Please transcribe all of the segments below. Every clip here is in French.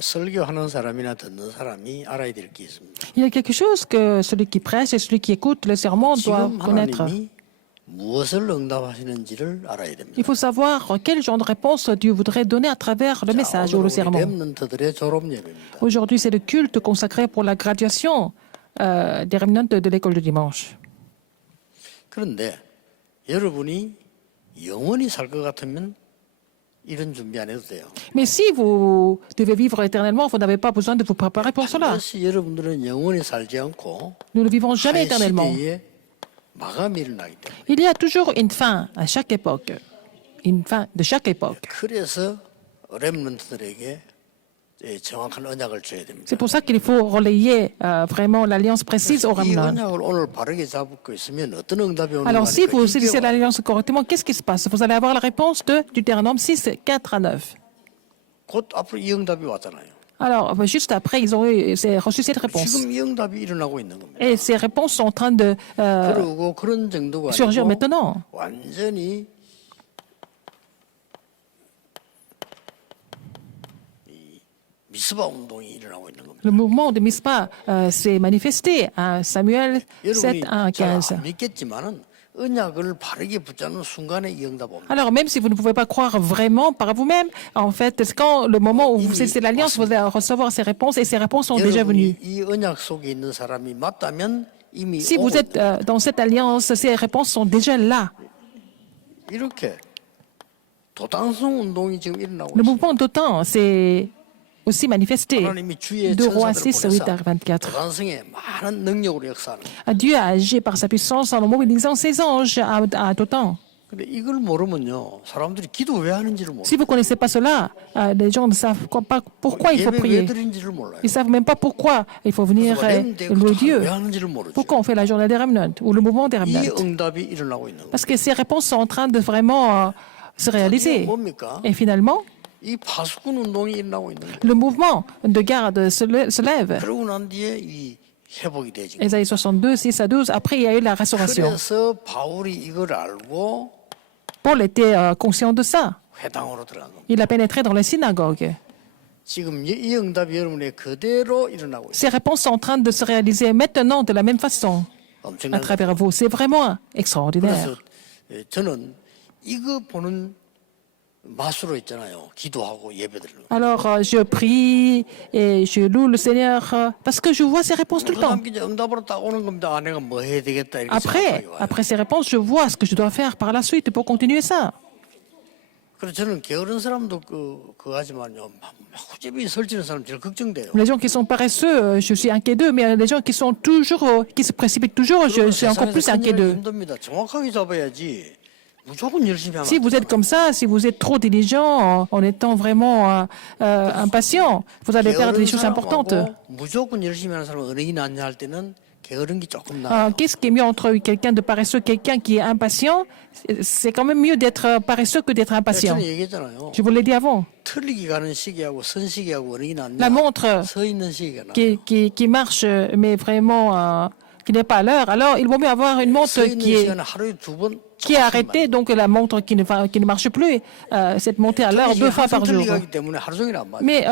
설교하는 사람이나 듣는 사람이 알아야 될 게 있습니다. Il y a quelque chose que celui qui prêche et celui qui écoute le sermon doivent 지금 connaître. 하나님이 무엇을 응답하시는지를 알아야 됩니다. Il faut savoir quel genre de réponse Dieu voudrait donner à travers le message ou le 오늘 우리 sermon. 렘넌트들의 졸업 예배입니다. Aujourd'hui, c'est le culte consacré pour la graduation des remnants de l'école du dimanche. 그런데 여러분이 영원히 살 것 같으면 이런 준비 안 해도 돼요. Mais si vous devez vivre éternellement, vous n'avez pas besoin de vous préparer pour cela. 반드시 여러분들은 영원히 살지 않고 Nous ne vivons jamais 한 éternellement. 시대에 마감이 일어나기 때문에. Il y a toujours une fin à chaque époque. Une fin de chaque époque. 그래서 렘넌트들에게 정확한 언약을 줘야 됩니다. C'est pour ça qu'il faut relayer vraiment l'alliance précise au 이 remnant. 언약을 오늘 바르게 잡고 있으면 어떤 응답이 오는가 Alors, si 하니까 vous 이게 saisissez l'alliance correctement, qu'est-ce qui se passe? Vous allez avoir la réponse de Deutéronome 6, 4 à 9. 곧 앞으로 이 응답이 왔잖아요. Alors, juste après, ils ont reçu cette réponse. 지금 이 응답이 일어나고 있는 겁니다. Et ces réponses sont en train de 그리고 그런 정도가 surgir 아니고 maintenant. 완전히 이 미스바 운동이 일어나고 있는 겁니다. Le mouvement de Mispa s'est manifesté à Samuel 7, 1 à 여러분이 잘 15. 안 믿겠지만은 언약을 바르게 붙잡는 순간에 이 응답 옵니다. Alors, même si vous ne pouvez pas croire vraiment par vous-même, en fait, c'est quand le moment où vous cessez l'alliance, vous allez recevoir ces réponses, et ces réponses sont déjà venues. 여러분이 이 언약 속에 있는 사람이 맞다면 이미 Si 오고 vous êtes dans cette alliance, ces réponses sont déjà là. 이렇게 도당성 운동이 지금 일어나고 Le 있습니다. mouvement d'OTAN s'est aussi manifesté. 하나님이 주의 2 Rois 천사들을 6, 8 à 보내서 24. 도당성에 많은 능력으로 역사하는 거예요. Dieu a agi par sa puissance en mobilisant ses anges à d'OTAN. 근데 이걸 모르면요 사람들이 기도 왜 하는지를 몰라요. Si vous ne connaissez pas cela, les gens ne savent pas pourquoi il faut 예배 왜 prier. 드리는지를 몰라요. Ils ne savent même pas pourquoi il faut venir louer Dieu. 왜 하는지를 모르죠. Pourquoi on fait la journée des remnants ou le mouvement des 이 remnants? 응답이 일어나고 있는 거예요. Parce que ces réponses sont en train de vraiment se réaliser. 뭡니까? Et finalement, 이 파수꾼 운동이 일어나고 있는 거예요. le mouvement de garde se lève. 그러고 난 뒤에 이 회복이 되지. Ésaïe 62, 6 à 12, après il y a eu la restauration. 그래서 바울이 이걸 알고 Paul était conscient de ça. 회당으로 들어간 겁니다. Il a pénétré dans les synagogues. 지금 이 응답이 여러분의 그대로 일어나고 있어요. Ces réponses sont en train de se réaliser maintenant de la même façon à 엄청난 travers vous. C'est vraiment extraordinaire. 그래서 저는 이거 보는 맛으로 있잖아요. 기도하고 예배드리는 거. Alors, je prie et je loue le Seigneur parce que je vois ces réponses tout le temps. 그다음 이제 응답으로 딱 오는 겁니다. 아, 내가 뭐 해야 되겠다 이렇게 생각하기 와요. Après ces réponses, je vois ce que je dois faire par la suite pour continuer ça. 그래서 저는 게으른 사람도 그거 하지만요. 막 후제비 설치는 사람 제일 걱정돼요. Les gens qui sont paresseux, je suis inquiet d'eux, mais les gens qui sont toujours, qui se précipitent toujours, je suis encore plus inquiet d'eux. 힘듭니다. 정확하게 잡아야지. 무조건 열심히 하면 Si vous êtes comme ça, si vous êtes trop diligent, en étant vraiment impatient, vous allez perdre des choses importantes. 무조건 열심히 하는 사람은 어느 게 낫냐 할 때는 게으른 게 조금 나아요. Qu'est-ce qui est mieux entre quelqu'un de paresseux et quelqu'un qui est impatient? C'est quand même mieux d'être paresseux que d'être impatient. 저는 얘기했잖아요. Je vous l'ai dit avant. 틀리기 가는 시기하고 선 시기하고 어느 게 낫냐. La montre 서 있는 시기가 나아요. qui marche, mais vraiment qui n'est pas à l'heure, alors il vaut mieux avoir une montre 서 있는 시간은 하루에 두 번. qui est arrêtée, donc la montre qui ne marche plus, cette montée à l'heure 2 fois par jour. 틀리기 때문에 하루 종일 안 맞아요. Mais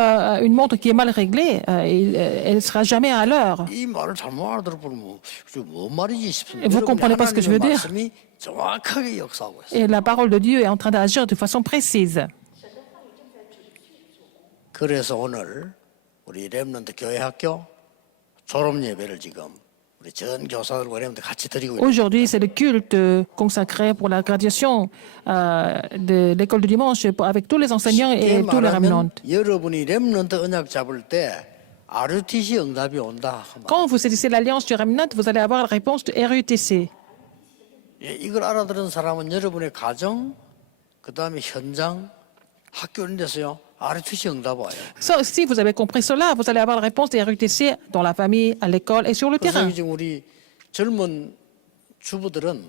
une montre qui est mal réglée, elle ne sera jamais à l'heure. 이 말을 잘못 알아들어보면 뭔 말이지 싶습니다. Vous comprenez pas ce que je veux dire? 말씀이 정확하게 역사하고 있어요. Et la parole de Dieu est en train d'agir de façon précise. 그래서 오늘 우리 렘넌트 교회 학교 졸업 예배를 지금 우리 전 교사들과 렘넌트 같이 드리고 있습니다. Aujourd'hui, c'est le culte consacré pour la graduation de l'école du dimanche avec tous les enseignants et tous les remnants. 여러분이 렘넌트 언약 잡을 때 RUTC 응답이 온다. Quand vous saisissez l'alliance du remnant, vous allez avoir la réponse de RUTC. 예, 이걸 알아들은 사람은 여러분의 가정, 그 다음에 현장, 학교 이런 데서요 RUTC 응답 와요. Si vous avez compris cela, vous allez avoir la réponse des RUTC dans la famille, à l'école et sur le terrain. 그래서 지금 우리 젊은 주부들은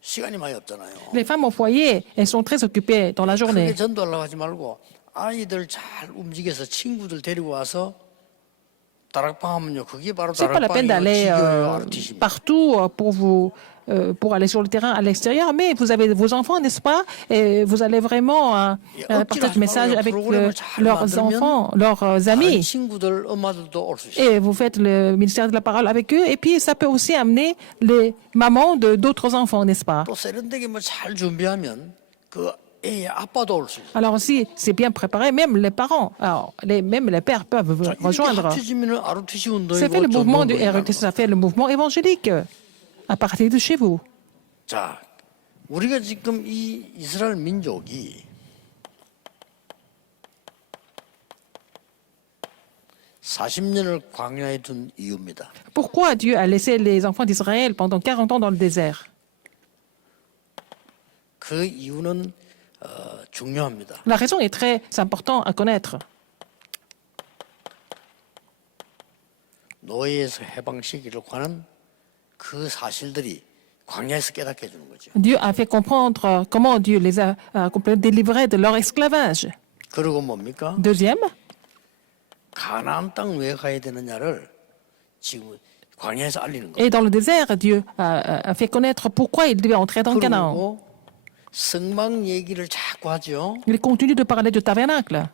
시간이 많이 없잖아요. Les femmes au foyer, elles sont très occupées dans la journée. 크게 전도하려고 하지 말고 아이들 잘 움직여서 친구들 데리고 와서 다락방 하면요. 그게 바로 C'est pas la peine 다락방이에요. d'aller 기교예요. RUTC입니다. partout pour vous pour aller sur le terrain à l'extérieur, mais vous avez vos enfants, n'est-ce pas? Et vous allez vraiment partager ce message avec leurs enfants, leurs 다른 amis. 친구들, 엄마들도 올 수 있어요. Et vous faites le ministère de la parole avec eux. Et puis, ça peut aussi amener les mamans de d'autres enfants, n'est-ce pas? 또 세련되게 뭐 잘 준비하면 그 애의 아빠도 올 수 있어요. Alors aussi, c'est bien préparé, même les parents, alors, même les pères peuvent 자, 이렇게 rejoindre. 합쳐지면 ROTC Ça fait le 운동이고 mouvement du 전문가가 RETC, ça fait le mouvement évangélique à partir de chez vous. 자, 우리가 지금 이 이스라엘 민족이 40년을 광야에 둔 이유입니다. Pourquoi Dieu a laissé les enfants d'Israël pendant 40 ans dans le désert? 그 이유는 중요합니다. La raison est très importante à connaître. 노예에서 해방시키려 하는 그 사실들이 광야에서 깨닫게 해주는 거죠. Dieu a fait comprendre comment Dieu les a complètement délivrés de leur esclavage. 그리고 뭡니까? Deuxième, 가나안 땅 왜 가야 되느냐를 지금 광야에서 알리는 거예요. et dans le désert, Dieu a fait connaître pourquoi il devait entrer dans Canaan. 그리고 성막 얘기를 자꾸 하죠. Il continue de parler du tabernacle.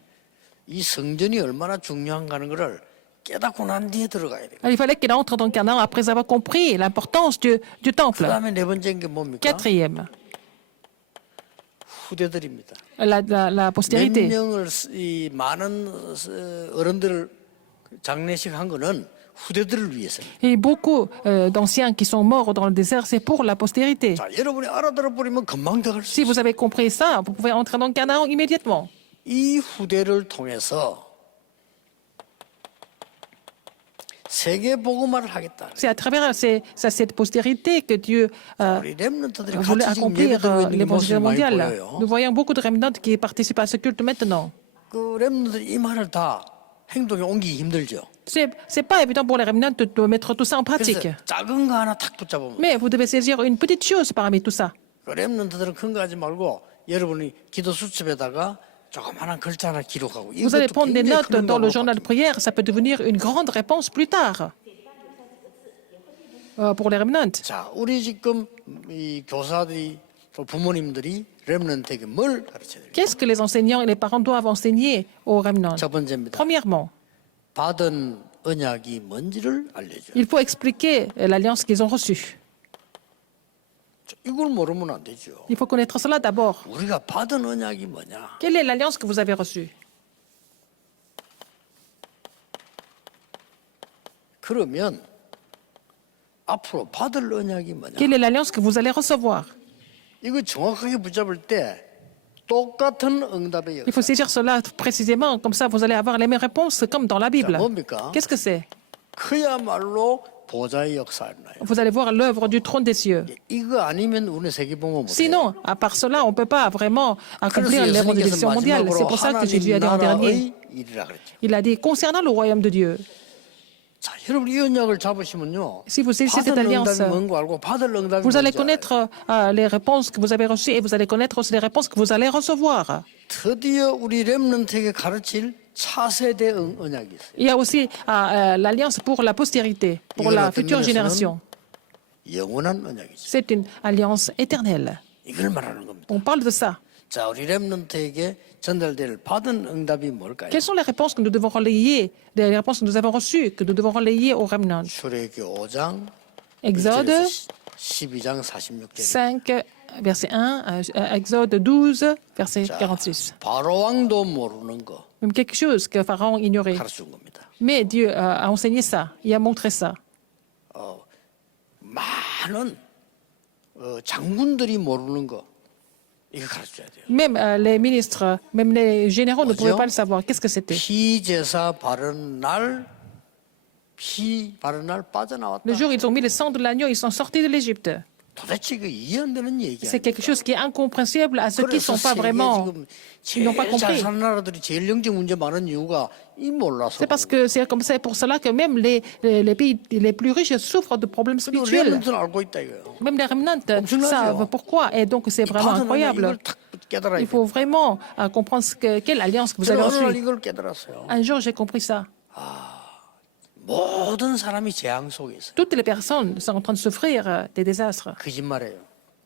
이 성전이 얼마나 중요한가 하는 거를 깨닫고 난 뒤에 들어가야 돼요. Il fallait qu'il entre dans Canaan après avoir compris l'importance du temple. 그다음에 네 번째인 게 뭡니까? Quatrième, 후대들입니다. la 몇 postérité. 명을 이 많은 어른들을 장례식 한 거는 후대들을 위해서. Et beaucoup d'anciens qui sont morts dans le désert, c'est pour la postérité. 자, 여러분이 알아들어 버리면 금방 들어갈 수 Si 있어요. vous avez compris ça, vous pouvez entrer dans Canaan immédiatement. 이 후대를 통해서 세계 복음화를 하겠다. C'est à travers cette postérité que Dieu 우리 렘넌트들이 voulait 같이 지금 accomplir 예배드리고 있는 게 l'évangile 모습이 많이 mondial. 보여요. Nous voyons beaucoup de remnants qui participent à ce culte maintenant. 그 렘넌트들이 이 말을 다 행동에 옮기기 힘들죠. C'est pas évident pour les remnants de mettre tout ça en pratique. 그래서 작은 거 하나 탁 붙잡으면 Mais vous devez saisir une petite chose parmi tout ça. 그 렘넌트들은 큰 거 하지 말고 여러분이 기도 수첩에다가 조그마한 글자 하나 기록하고 Vous allez 이것도 prendre des 굉장히 notes 큰 dans le 응답으로 journal de prière, ça peut devenir une grande réponse plus tard. Pour les remnants. 자, 우리 지금 이 교사들이 또 부모님들이 렘넌트에게 뭘 가르쳐야 돼요? Qu'est-ce que les enseignants et les parents doivent enseigner aux remnants? 첫 번째입니다. Premièrement, 받은 언약이 뭔지를 알려줘요. il faut expliquer l'alliance qu'ils ont reçue. 이걸 모르면 안 되죠. Il faut connaître cela d'abord. 우리가 받은 언약이 뭐냐? Quelle est l'alliance que vous avez reçue? 그러면 앞으로 받을 언약이 뭐냐? Quelle est l'alliance que vous allez recevoir? 이거 정확하게 붙잡을 때 똑같은 응답의 Il faut 역사. saisir cela précisément, comme ça vous allez avoir les mêmes réponses comme dans la Bible. 자, 뭡니까? Qu'est-ce que c'est? 그야말로 보좌의 역사였나요? Vous allez voir l'œuvre du trône des cieux. 이거 아니면 우리는 세계복음 못해요. Sinon, à part cela, on ne peut pas vraiment accomplir 그래서 l'évangélisation 예수님께서 mondiale. C'est 마지막으로 pour ça que Jésus a 하나님 dit en dernier. 나라의 일이라 그랬죠. Il a dit concernant le royaume de Dieu. 자, 여러분 이 언약을 잡으시면요. Si vous saisissez cette 받을 alliance, 응답이 뭔고 알고 받을 응답이 vous allez 뭔지 알아요. connaître les réponses que vous avez reçues et vous allez connaître aussi les réponses que vous allez recevoir. 드디어 우리 렘넌트에게 가르칠 차세대 언약이 있어요. Il y a aussi l'alliance pour la postérité, pour la future génération. 영원한 언약이죠. C'est une alliance éternelle. 이걸 말하는 겁니다. On parle de ça. 자, 우리 렘넌트에게 전달될 받은 응답이 뭘까요? Quelles sont les réponses que nous devons relayer, les réponses que nous avons reçues, que nous devons relayer aux remnants? 출애굽기 5장 Exode 12장 46절. 5, verset 1, Exode 12, verset 46. 바로 왕도 모르는 거 Même quelque chose que Pharaon ignorait. 가르쳐 준 겁니다. Mais Dieu a enseigné ça, il a montré ça. 많은 장군들이 모르는 거 이거 가르쳐야 돼요. Même les ministres, même les généraux ne pouvaient pas le savoir. Qu'est-ce que c'était? 피제사 바른 날 빠져나왔다. Le jour où ils ont mis le sang de l'agneau, ils sont sortis de l'Égypte. 도대체 그 이해 안 되는 얘기야. C'est quelque chose qui est incompréhensible à ceux qui ne 그래서 sont pas 세계 vraiment, 지금 ils n'ont pas 제일 잘 compris. 사는 나라들이 제일 영적 문제 많은 이유가 이 몰라서. C'est parce que c'est comme ça, pour cela que même les pays les plus riches souffrent de problèmes 그리고 spirituels. 렘넌트는 알고 있다 이거예요. Même les remnants 엄청나죠. savent pourquoi. Et donc c'est vraiment 받은 언약 incroyable. 이걸 탁 깨달아야 Il 돼. faut vraiment comprendre quelle alliance que vous avez 저는 어느 날 reçue. 이걸 깨달았어요. Un jour, j'ai compris ça. 모든 사람이 재앙 속에 있어요. Toutes les personnes sont en train de souffrir des désastres. 거짓말이에요.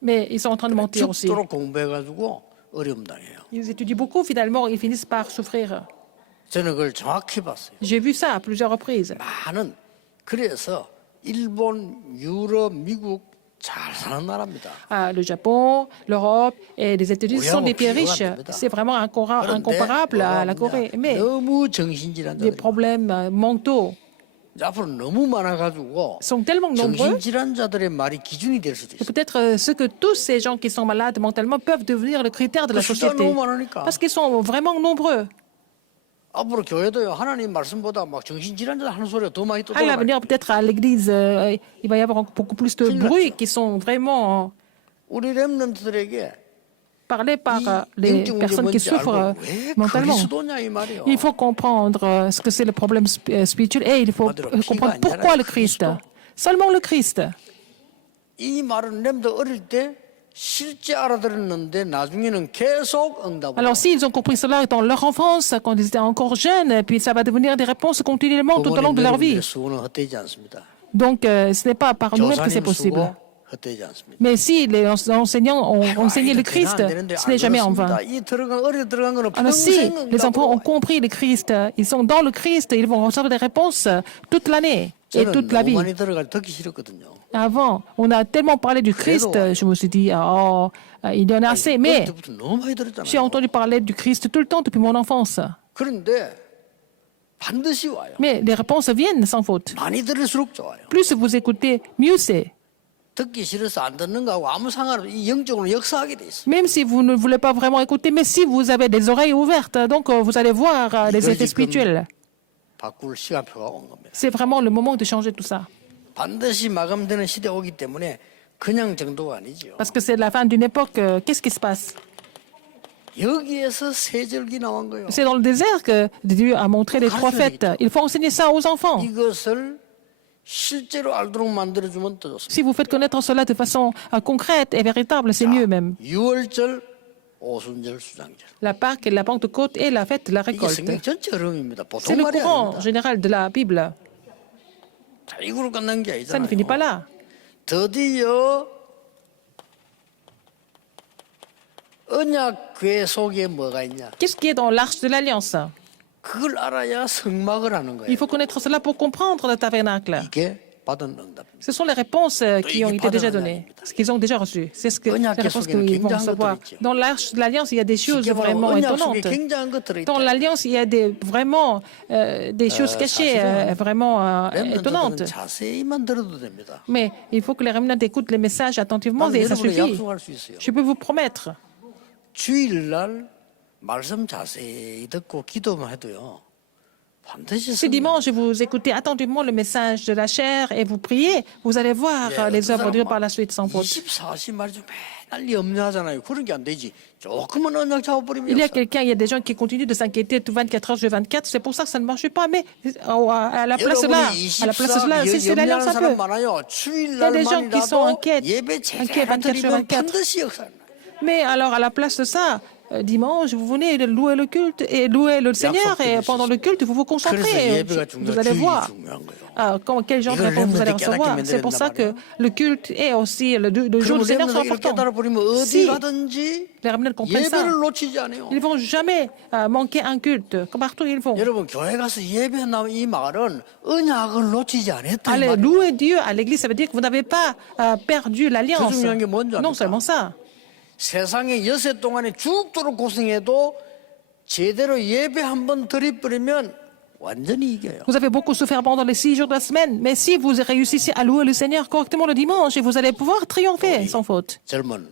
Mais ils sont en train de mentir aussi. 죽도록 공부해가지고 어려움 당해요. Ils étudient beaucoup, finalement, ils finissent par souffrir. 저는 그걸 정확히 봤어요. J'ai vu ça à plusieurs reprises. 많은 그래서 일본, 유럽, 미국 잘 사는 나라입니다. Le Japon, l'Europe et les États-Unis sont des pays riches. C'est vraiment incomparable à la Corée. Mais 너무 정신질환 des 자들 problèmes mentaux 앞으로 너무 많아가지고 sont tellement nombreux 정신질환자들의 말이 기준이 될 수도 que 있어요. peut-être ce que tous ces gens qui sont malades mentalement peuvent devenir le critère de la 숫자가 société. 너무 많으니까. Parce qu'ils sont vraiment nombreux. 앞으로 교회도요 하나님 말씀보다 막 정신질환자 하는 소리가 더 많이 À 떠들어요. l'avenir, peut-être à l'église, il va y avoir beaucoup plus de bruit qui sont vraiment 우리 렘넌트들에게 parlés par 이 les 영적 문제 personnes qui 뭔지 souffrent 알고 왜 mentalement. 그리스도냐 이 말이요. Il faut comprendre ce que c'est le problème spirituel et il faut comprendre pourquoi le Christ. Seulement le Christ. 이 말은 렘도 어릴 때 실제 알아들었는데 나중에는 계속 응답을. Alors s'ils ont compris cela dans leur enfance, quand ils étaient encore jeunes, puis ça va devenir des réponses continuellement tout au long de leur vie. 수고는 헛되지 않습니다. Donc ce n'est pas par nous-mêmes que c'est 교사님 possible. 수고 헛되지 않습니다. Mais si les enseignants ont enseigné le Christ, ce n'est jamais en vain. 이 들어간 어려 들어간 거는 Alors si 평생 les enfants ont 응답으로 compris le Christ, ils sont dans le Christ, ils vont recevoir des réponses toute l'année et 저는 toute la 너무 vie. 많이 들어갈 듣기 싫었거든요. Avant, on a tellement parlé du Christ, je me suis dit, oh, il y en a assez. Mais 그때부터 너무 많이 j'ai 들었잖아요. entendu parler du Christ tout le temps depuis mon enfance. 그런데 반드시 와요. Mais les réponses viennent sans faute. 많이 들을수록 좋아요. Plus vous écoutez, mieux c'est. 듣기 싫어서 안 듣는 거하고 아무 상관없이 이 영적으로 역사하게 돼 있어요. Même si vous ne voulez pas vraiment écouter, mais si vous avez des oreilles ouvertes, donc vous allez voir les effets spirituels. 바꿀 시간표가 온 겁니다. C'est vraiment le moment de changer tout ça. 반드시 마감되는 시대 오기 때문에 그냥 정도가 아니죠. Parce que c'est la fin d'une époque. Qu'est-ce qui se passe? 여기에서 세 절기 나온 거예요. C'est dans le désert que Dieu a montré les trois fêtes. Il faut enseigner ça aux enfants. 이것을 실제로 알도록 만들어주면 더 좋습니다. Si vous faites connaître cela de façon concrète et véritable, c'est mieux même. 6월절, 오순절, 수장절. La Pâque, la Pentecôte et la fête de la 이게 récolte. 성경 전체 흐름입니다. C'est 보통 le 말이 courant 아닙니다. général de la Bible. 자, 이거로 끝난 게 Ça ne finit pas 아니잖아요. là. 드디어 언약궤 속에 뭐가 있냐? Qu'est-ce qui est dans l'arche de l'Alliance? 그걸 알아야 성막을 하는 Il 거예요. faut connaître cela pour comprendre le tabernacle. 이게 받은 응답입니다. Ce sont les réponses qui ont été déjà données, ce qu'ils ont déjà reçu. C'est ce que les réponses qu'ils vont recevoir. Dans l'arche de l'Alliance, il y a des choses 이게 바로 vraiment 언약 속에 étonnantes. 굉장한 것들이 Dans 있다. l'Alliance, il y a vraiment des choses cachées, vraiment étonnantes. 렘넌트들은 자세히만 들어도 됩니다. Mais il faut que les remnants écoutent les messages attentivement 나는 et ça 여러분에 suffit. 약속할 수 있어요. Je peux vous promettre. 주일날 말씀 자세히 듣고 기도만 해도요. 반드시 Si dimanche vous écoutez attentivement le message de la chair et vous priez, vous allez voir les œuvres de Dieu par la suite sans faute. 24시 말이죠. 맨날 염려하잖아요. 그런 게 안 되지. 조금만 언약 잡아버리면 Il y a 역사. quelqu'un, il y a des gens qui continuent de s'inquiéter tout 24 heures sur 24. C'est pour ça que ça ne marche pas. Mais à la place de là, à la place de cela, si c'est l'alliance, ça peut. 사람 많아요. Il y a des gens qui sont 주일날만이라도 inquiets 예배 24 제대로 sur 드리면 24. 반드시 역사나. Mais alors, à la place de ça, dimanche, vous venez louer le culte et louer le Seigneur. Et pendant le culte, vous vous 그래서 concentrez. 예배가 Vous allez 주일이 voir 중요한 거예요. quel genre de réponse vous allez recevoir. C'est pour ça que le culte est aussi le jour du 그러면 Seigneur sont 렘넌트가 importants. 깨달아버리면 어디 Si 가든지 les remnants comprennent ça, 예배를 놓치지 않아요. ils ne vont jamais manquer un culte. Comme partout, ils vont. 여러분 교회 가서 예배한다면 이 말은 언약을 놓치지 않았다. 이 Allez, 말이에요. louer Dieu à l'église, ça veut dire que vous n'avez pas perdu l'alliance. 더 중요한 게 뭔지 Non 압니까? seulement ça. 세상에 여세 동안에 죽도록 고생해도 제대로 예배 한번 드려버리면 완전히 이겨요. Vous avez beaucoup souffert pendant les 6 jours de la semaine, mais si vous réussissez à louer le Seigneur correctement le dimanche, vous allez pouvoir triompher sans faute. 젊은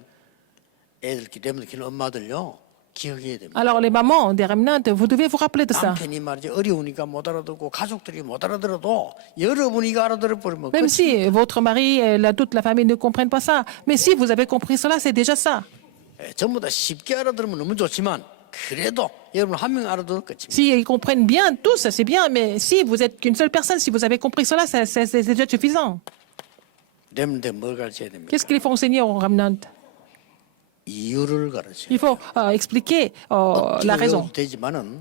애들 때문에 키는 엄마들요 기억해야 됩니다. Alors les mamans des remnants, vous devez vous rappeler de ça. 남편이 말이죠 어려우니까 못 알아듣고 가족들이 못 알아들어도 여러분이 이거 알아들어 버리면 Même si votre mari et toute la famille ne comprennent pas ça, mais si vous avez compris cela, c'est déjà ça. 전부 다 쉽게 알아들으면 너무 좋지만 그래도 여러분 한 명 알아들을 거지. Si ils comprennent bien tous, c'est bien, mais si vous êtes qu'une seule personne, si vous avez compris cela, c'est déjà suffisant. 렘데 뭘 가르쳐야 됩니까? Qu'est-ce qu'il faut enseigner aux remnants? 이유를 가르쳐. Il faut expliquer la raison. 되지만은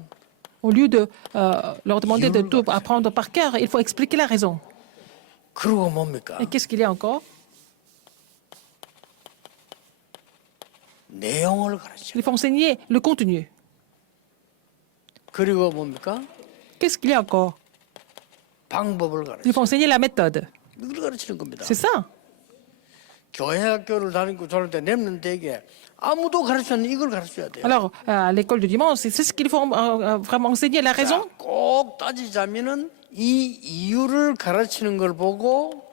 Au lieu de leur demander de tout apprendre par cœur, il faut expliquer la raison. 그리고 뭡니까? Et qu'est-ce qu'il y a encore? 내용을 가르쳐. Il faut enseigner le contenu. 그리고 뭡니까? Qu'est-ce qu'il y a encore? 방법을 Il 가르쳐. faut enseigner la méthode. 이걸 가르치는 겁니다. C'est ça. 교회 학교를 다니고 저럴 때 랩런트에게 아무도 가르치는 이걸 가르쳐야 돼요. Alors, à l'école du dimanche, c'est ce qu'il faut vraiment enseigner, la raison. 자, 꼭 따지자면은 이 이유를 가르치는 걸 보고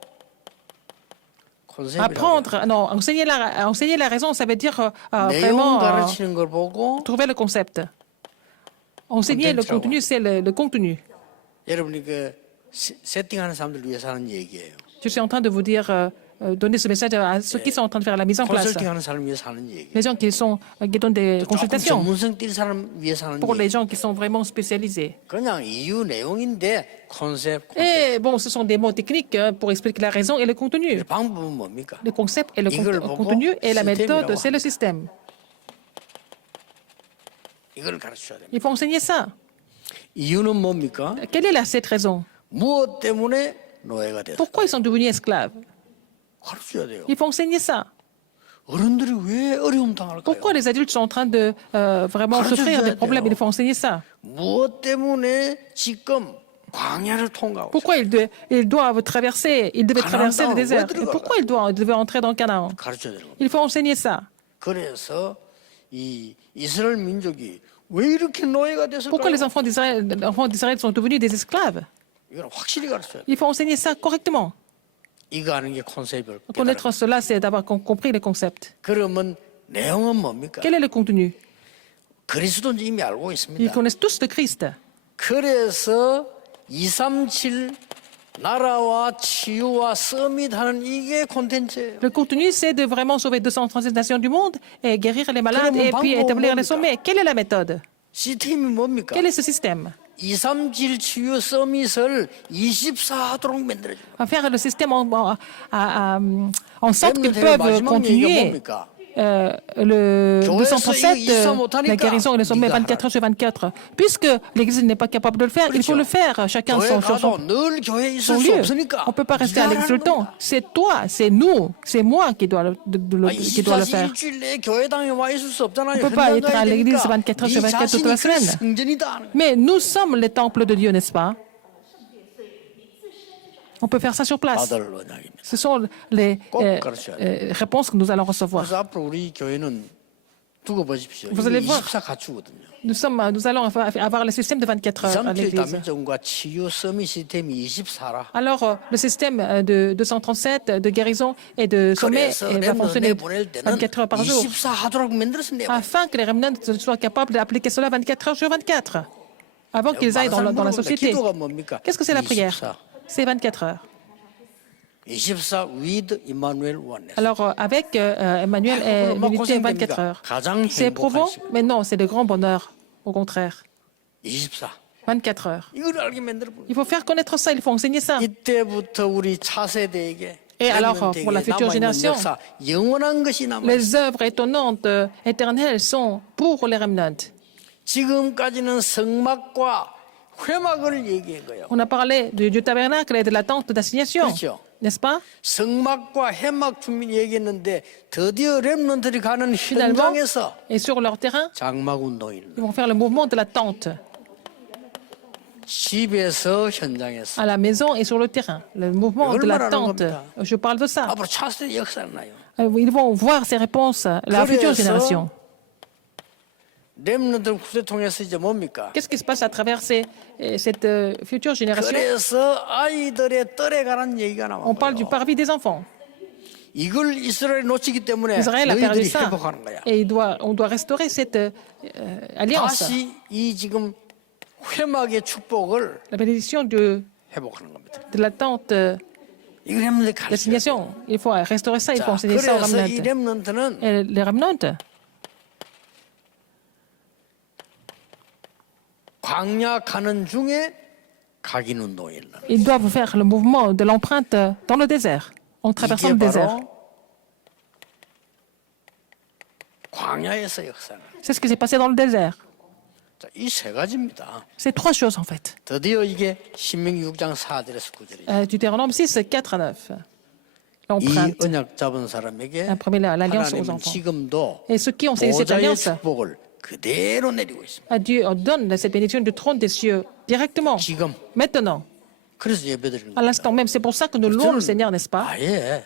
콘셉트라고 Apprendre, non, enseigner la raison, ça veut dire 내용 vraiment 가르치는 걸 보고 trouver le concept. Enseigner le contenu, c'est le contenu. 여러분이 그 세팅하는 사람들 위해서 하는 얘기예요. Je suis en train de vous dire, donner ce message à ceux qui sont en train de faire la mise en place. 컨설팅하는 사람 위해서 하는 얘기. Les gens qui donnent des 조금 consultations. 전문성 띈 사람 위해서 하는 Pour les 얘기. gens qui sont vraiment spécialisés. 그냥 이유 내용인데 컨셉. Et bon, ce sont des mots techniques pour expliquer la raison et le contenu. 방법은 뭡니까? Le concept et le 이걸 보고 contenu et la méthode, 시스템이라고 c'est le système. 이걸 가르쳐야 됩니다. Il faut enseigner ça. 이유는 뭡니까? Quelle est cette raison? 무엇 때문에 노예가 됐어? Pourquoi ils sont devenus esclaves? 가르쳐야 돼요. Il faut enseigner ça. 어른들이 왜 어려움 당할까요? Pourquoi les adultes sont en train de vraiment souffrir des problèmes? Il faut enseigner ça. 무엇 때문에 지금 광야를 통과하고 Pourquoi ils doivent traverser, ils devaient traverser le désert? Et pourquoi ils devaient entrer dans Canaan? 가르쳐야 되는 겁니다. Il faut enseigner ça. 그래서 이 이스라엘 민족이 왜 이렇게 노예가 Pourquoi les 됐을까요? enfants d'Israël sont devenus des esclaves? 이건 확실히 가르쳐야 돼. Il faut enseigner ça correctement. 이거 하는 게 컨셉을. Connaître cela, c'est d'avoir compris les concepts. 그러면 내용은 뭡니까? Quel est le contenu? 그리스도는 이미 알고 Ils 있습니다. connaissent tous le Christ. 그래서 237 나라와 치유와 서밋하는 이게 콘텐츠예요. Le contenu, c'est de vraiment sauver 237 nations du monde et guérir les malades et puis établir les sommets. Quelle est la méthode? 시스템이 뭡니까? Quel est ce système? 237 치유 서밋을 24 하도록 만들어줘요. À faire le système en sorte qu'ils peuvent continuer le 237, la guérison et le sommet 24 heures sur 24. Puisque l'Église n'est pas capable de le faire, il faut le faire, chacun sur son 늘 교회에 있을 수 lieu. 없으니까. On ne peut pas rester à l'Église tout le temps. C'est toi, c'est nous, c'est moi qui dois le faire. 일주일 내에 교회당에 와 있을 수 없잖아요. On ne peut pas être à l'église 24 heures sur 24 toute la semaine. 성전이다. Mais nous sommes les temples de Dieu, n'est-ce pas? On peut faire ça sur place. 아들 언약입니다. Ce sont les réponses que nous allons recevoir. 그래서 앞으로 우리 교회는 두고 보십시오. Vous allez voir. 24 갖추거든요. Nous allons avoir le système de 24 heures à 237 l'église. 단면적과 치유 서밋 시스템이 24라. Alors, le système de 237 de guérison et de sommet 그래서 va fonctionner 렘넌트에 보낼 때는 24 heures par jour, 24 하도록 만들었습니다. afin que les remnants soient capables d'appliquer cela 24 heures sur 24, avant qu'ils aillent dans la société. 기도가 뭡니까? Qu'est-ce que c'est la prière? 24. C'est 24 heures. 24 with Emmanuel oneness. Alors, avec Emmanuel et l'unité 24 heures. C'est éprouvant, mais non, c'est de grand bonheur, au contraire. 24. 24 heures. 이걸 알게 만들어 버려. Il faut faire connaître ça, il faut enseigner ça. 이때부터 우리 차세대에게 Et alors, pour la future génération, 영원한 것이 남아. les œuvres étonnantes, éternelles, sont pour les remnants. 지금까지는 성막과 회막을 얘기한 거예요. On a parlé du tabernacle et de la tente d'assignation, 그렇죠. n'est-ce pas? 성막과 회막 주민 얘기했는데 드디어 렘넌트들이 가는 Finalement, 현장에서 et sur leur terrain, 장막 운동이 ils vont faire le mouvement de la tente, 집에서 현장에서 à la maison et sur le terrain. Le mouvement de la tente, je parle de ça. 앞으로 차세대 역사는 나요. Ils vont voir ces réponses, la future génération. 렘넌트 후대 통해서 이제 뭡니까? Qu'est-ce qui se passe à travers cette future génération? 그래서 아이들의 뜰에 관한 얘기가 나와요. On parle du parvis des enfants. 이걸 이스라엘이 놓치기 때문에 Israël a perdu 너희들이 ça. 회복하는 거야. Et on doit restaurer cette alliance. 다시 이 지금 회막의 축복을 La bénédiction de 회복하는 겁니다. la tente 이걸 렘넌트 가르쳐야 돼. d'assignation. Il faut restaurer ça, il faut 자, enseigner ça aux 그래서 이 remnants. 렘넌트는 Et les remnants, 광야 가는 중에 각인 운동이 일어나. ils doivent faire le mouvement de l'empreinte dans le désert, en traversant 이게 le désert. 바로 광야에서 역사는 C'est ce qui s'est passé dans le désert. 자, 이 세 가지입니다. C'est trois choses en fait. 드디어 이게 신명기 6장 4절에서 9절이죠. Deutéronome 6, 4 à 9. 이 L'empreinte. 언약 잡은 사람에게 Imprimer l'alliance aux 하나님은 enfants. 지금도 Et ceux qui ont saisi cette 보좌의 alliance, 축복을 그대로 내리고 있습니다. Dieu donne cette bénédiction du trône des cieux directement, 지금 maintenant, 그래서 예배드리는 à 거예요. l'instant même. C'est pour ça que nous louons le Seigneur, n'est-ce pas? 아예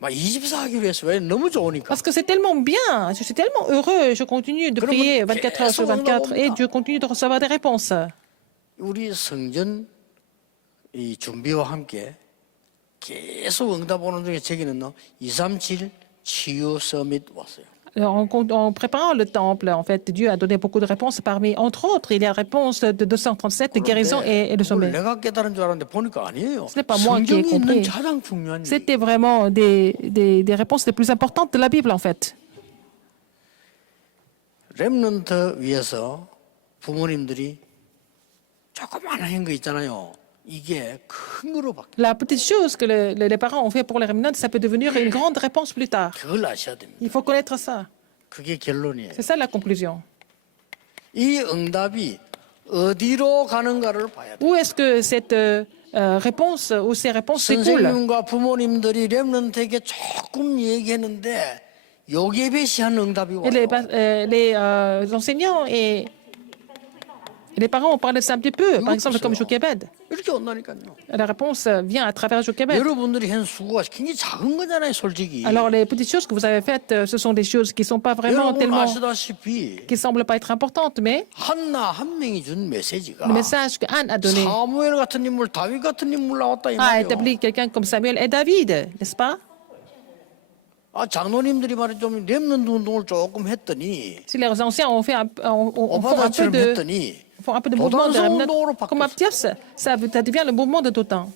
막 24 하기로 했어. 왜? 너무 좋으니까. Parce que c'est tellement bien, je suis tellement heureux, je continue de prier 24 heures sur 24 et Dieu continue de recevoir des réponses. 우리 성전 이 준비와 함께 계속 응답 오는 중에 저기는 237 치유 서밋 왔어요. En préparant le temple, en fait, Dieu a donné beaucoup de réponses. Parmi, entre autres, il y a la réponse de 237 de guérison et le sommet. 내가 깨달은 줄 알았는데 보니까 아니에요. Ce n'est pas moi qui ai 성경이 있는 compris. 가장 중요한 얘기. C'était vraiment des réponses les plus importantes de la Bible, en fait. 렘넌트 위에서 부모님들이 조그마한 행거 있잖아요. 이게 큰 거로 바뀌어. La petite chose que les parents ont fait pour les remnants, ça peut devenir une grande réponse plus tard. 그걸 아셔야 됩니다. Il faut connaître ça. 그게 결론이에요. C'est ça la conclusion. 이 응답이 어디로 가는가를 봐야 돼요. Où est-ce que cette réponse ou ces réponses s'écoulent? 선생님과 부모님들이 렘넌트에게 조금 얘기했는데 요게벳이 한 응답이 Et 와요. les enseignants et les parents ont parlé de ça un petit peu, par exemple comme Jochebed. 이렇게 온다니까요. La réponse vient à travers Jochebed. 여러분들이 한 수고가 굉장히 작은 거잖아요, 솔직히. Alors les petites choses que vous avez faites, ce sont des choses qui ne sont pas vraiment 여러분 tellement, 아시다시피 qui semblent pas être importantes, mais 한나 한 명이 준 메시지가 le message que Anne a donné 사무엘 같은 인물, 다윗 같은 인물 나왔다 이 a 말이에요. établi quelqu'un comme Samuel et David, n'est-ce pas? 아, 장로님들이 말이 좀 렘넌트 운동을 조금 했더니 Si les anciens ont fait font un peu de mouvement de remnant, comme Abdias, ça devient le mouvement de Dotan.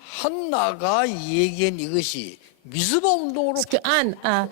한나가 얘기한 이것이 미스바 운동으로 Ce que Anne a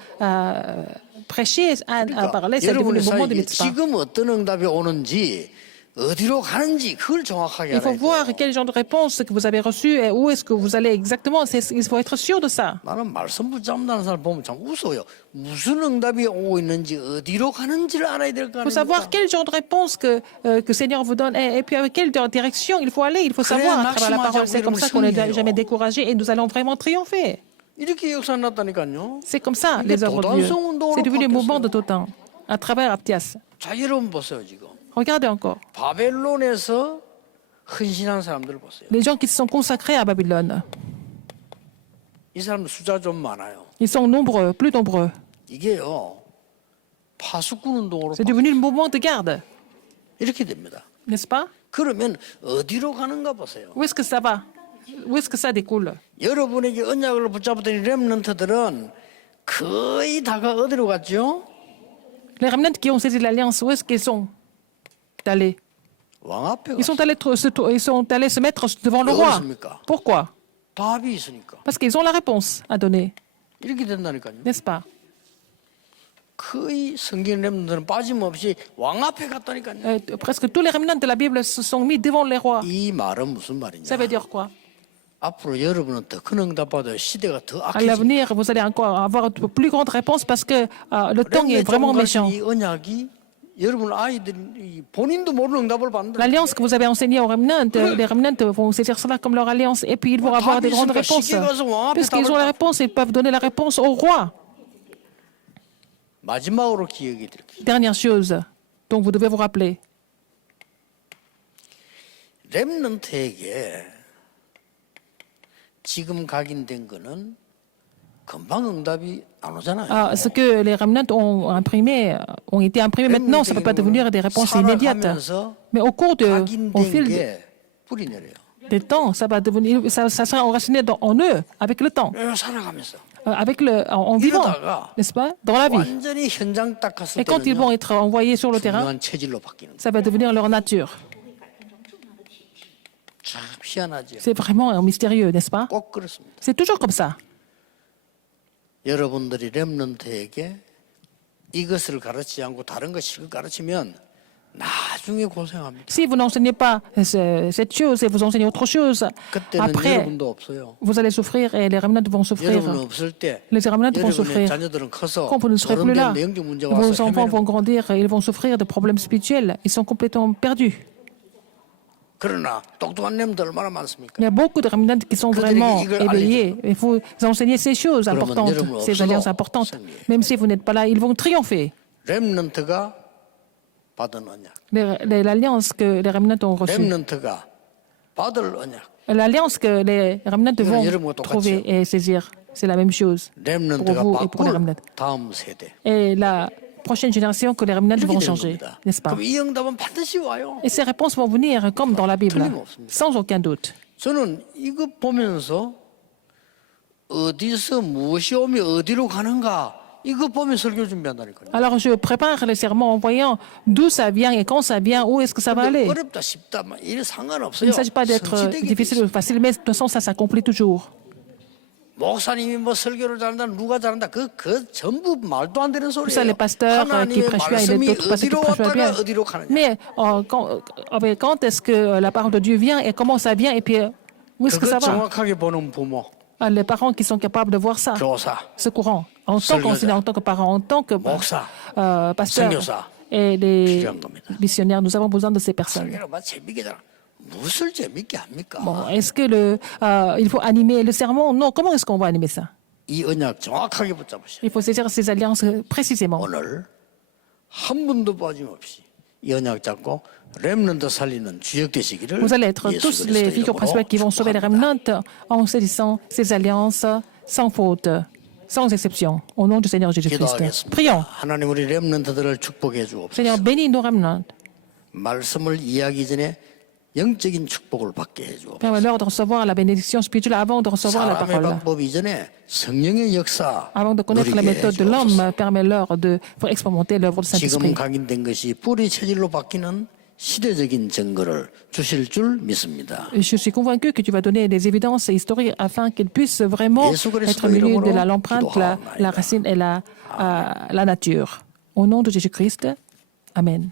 prêché, Anne a parlé, c'est devenu 여러분의 le mouvement de 사이에 Mitzvah. 지금 어떤 응답이 오는지 어디로 가는지 그걸 정확하게 Il faut 알아야 voir 돼요. quel genre de réponse que vous avez reçu et où est-ce que vous allez exactement. Il faut être sûr de ça. 나는 말씀 붙잡는다는 사람 보면 참 웃어요. 무슨 응답이 오고 있는지 어디로 가는지를 알아야 될 거 Il faut savoir 아닙니까? quel genre de réponse que le Seigneur vous donne et puis avec quelle direction il faut aller. Il faut savoir à travers la parole. C'est comme ça qu'on n'est jamais découragé et nous allons vraiment triompher. 이렇게 역사 났다니까요. C'est comme ça, les œuvres de Dieu. C'est devenu le mouvement de Dotan à travers Abdias. 자, 여러분 보세요 지금. Regardez encore. 바벨론에서 헌신한 사람들 보세요. Les gens qui se sont consacrés à Babylone. 이 사람들 숫자 좀 많아요. Ils sont nombreux, plus nombreux. 이게요. 파수꾼 운동으로 C'est devenu le mouvement de garde, 이렇게 됩니다. n'est-ce pas? 그러면 어디로 가는가 보세요. Où est-ce que ça va? Où est-ce que ça découle? 여러분에게 언약을 붙잡았던 이 렘넌트들은 거의 다가 어디로 갔죠? Les remnants qui ont saisi l'alliance, où est-ce qu'ils sont allés? 왕 앞에 Ils sont 갔어요. allés se mettre devant le 왜 roi. 그렇습니까? Pourquoi? 답이 있으니까. Parce qu'ils ont la réponse à donner, 이렇게 된다니까요. n'est-ce pas? 거의 성경 렘넌트는 빠짐없이 왕 앞에 갔다니까요. Presque tous les remnants de la Bible se sont mis devant les rois. 이 말은 무슨 말이냐? Ça veut dire quoi? 앞으로 여러분은 더 큰 응답 받아요. 시대가 더 À 악해지고. l'avenir, vous allez encore avoir de plus grandes réponses parce que le temps est vraiment méchant. 이 언약이 여러분 아이들이 본인도 모르는 응답을 받는다. L'alliance que vous avez enseignée aux remnants, les remnants vont saisir cela comme leur alliance et puis ils vont avoir des grandes réponses. Puisqu'ils ont la réponse, ils peuvent donner la réponse au roi. 마지막으로 기억이 드릴게요. Dernière chose dont vous devez vous rappeler. 렘넌트에게 지금 각인된 거는 금방 응답이 안 오잖아요. Ce que les remnants ont été imprimés maintenant, ça ne peut pas devenir des réponses immédiates. Mais au fil 게 뿌리 내려요. des temps, ça va devenir, ça sera enraciné en eux avec le temps, 살아가면서 en vivant, n'est-ce pas, dans la vie. 완전히 현장 딱 갔을 Et quand ils 때는요. vont être envoyés sur le terrain, 중요한 체질로 바뀌는 거예요. ça va devenir leur nature. 참 희한하죠. C'est vraiment mystérieux, n'est-ce pas? 꼭 그렇습니다. C'est toujours comme ça. 여러분들이 렘넌트에게 이것을 가르치지 않고 다른 것을 가르치면 나중에 고생합니다. Si vous n'enseignez pas cette chose et vous enseignez autre chose, 그때는 après, 여러분도 없어요. vous allez souffrir et les remnants vont souffrir. 여러분 없을 때 Les remnants vont 여러분의 souffrir. 자녀들은 커서 Quand vous ne serez plus là, 어른된 영적 문제가 vos 와서 enfants vont 헤매는 grandir et ils vont souffrir de problèmes spirituels. Ils sont complètement perdus. 그러나 똑똑한 렘들 얼마나 많습니까? Il y a beaucoup de remnants qui sont vraiment éveillés. Il faut enseigner ces choses importantes, ces alliances importantes. Même si vous n'êtes pas là, ils vont triompher. 렘넌트가 받은 언약, L'alliance que les remnants ont reçue, 렘넌트가 받을 언약. l'alliance que les remnants vont trouver et saisir, c'est la même chose pour 렘넌트가 vous et pour les 바꿀 remnants. 다음 세대. Et la prochaine génération que les remnants 이렇게 vont 되는 changer, 겁니다. n'est-ce pas? 그럼 이 응답은 반드시 와요. Et ces réponses vont venir comme dans la Bible, 틀림없습니다. sans aucun doute. 저는 이거 보면서 어디서 무엇이 오며 어디로 가는가 이거 보면 설교 준비한다니까요. Alors je prépare le sermon en voyant d'où ça vient et quand ça vient, où est-ce que ça va aller. 어렵다 쉽다 일 Il 상관없어요. ne s'agit pas d'être 성취되게 difficile ou facile, mais de toute façon, ça s'accomplit toujours. 목사님이 뭐 설교를 잘한다 누가 잘한다 그 전부 말도 안 되는 Tout ça, les 소리예요. pasteurs qui 하나님의 prêchent bien et les 말씀이 autres pasteurs qui 어디로 prêchent bien. 왔다가 어디로 가느냐. Mais quand est-ce que la parole de Dieu vient et comment ça vient et puis où est-ce que ça 그거 va? 정확하게 보는 부모, Les parents qui sont capables de voir ça, 교사, ce courant, en tant qu'enseignant, en tant que parent, en tant que 목사, pasteur 선교사 et les 필요한 겁니다. missionnaires, nous avons besoin de ces personnes. 설교를 막 재밌게 잘 무엇을 재밌게 합니까? Bon, est-ce que il faut animer le sermon? Non, comment est-ce qu'on va animer ça? 이 언약 정확하게 붙잡으셔야 Il faut saisir ces alliances précisément. 오늘 한 분도 빠짐없이 이 언약 잡고 렘넌트 살리는 주역 되시기를 Vous allez être 예수 tous les 그리스도 figures 이름으로 principales qui vont sauver les 축복합니다. remnants en saisissant ces alliances sans faute, sans exception, au nom du Seigneur Jésus-Christ. 기도하겠습니다. Prions. 하나님 우리 렘넌트들을 축복해 Seigneur, 주옵소서. bénis nos remnants. 말씀을 이해하기 전에 영적인 축복을 받게 해 주옵소서. Permets-leur de recevoir la bénédiction spirituelle avant de recevoir la 사람의 parole. 방법 이전에 성령의 역사 Avant de connaître la 누리게 해 méthode de 주옵소서. l'homme, permets-leur de expérimenter l'œuvre du 지금 Saint-Esprit. 각인된 것이 뿌리 체질로 바뀌는 시대적인 증거를 주실 줄 믿습니다. Je suis convaincu que tu vas donner des évidences historiques afin qu'ils puissent vraiment 예수 그리스도 être milieu de 이름으로 l'empreinte, la 기도하옵나이다. racine et la nature. Au nom de Jésus-Christ, Amen.